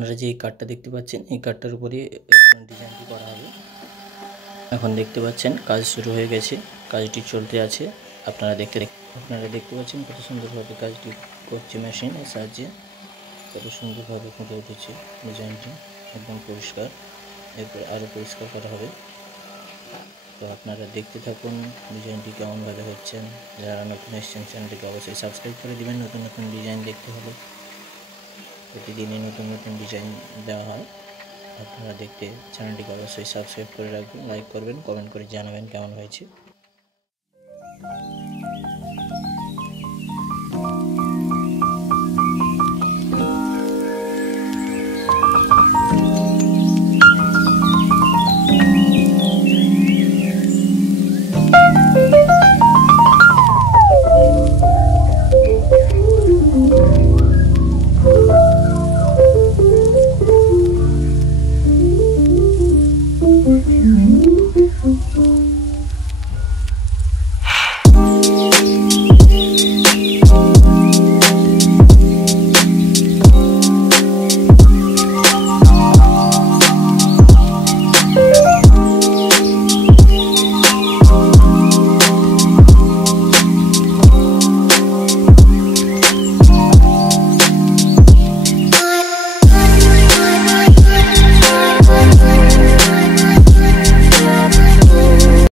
আপনারা যে এই কাঠটা দেখতে পাচ্ছেন এই কাঠটার উপরে ডিজাইনটি করা হবে। এখন দেখতে পাচ্ছেন কাজ শুরু হয়ে গেছে, কাজটি চলতে আছে। আপনারা দেখতে পাচ্ছেন কত সুন্দরভাবে কাজটি করছে মেশিনের সাহায্যে। কত সুন্দরভাবে ফুটে উঠেছে ডিজাইনটি, একদম পরিষ্কার। এরপর আরও পরিষ্কার করা হবে। তো আপনারা দেখতে থাকুন ডিজাইনটি কেমনভাবে হচ্ছে। যারা নতুন এসেছেন চ্যানেলটিকে অবশ্যই সাবস্ক্রাইব করে দেবেন। নতুন নতুন ডিজাইন দেখতে হলে প্রতিদিনই নতুন নতুন ডিজাইন দেওয়া হয়। আপনারা দেখতে চ্যানেলটিকে অবশ্যই সাবস্ক্রাইব করে রাখবেন, লাইক করবেন, কমেন্ট করে জানাবেন কেমন হয়েছে।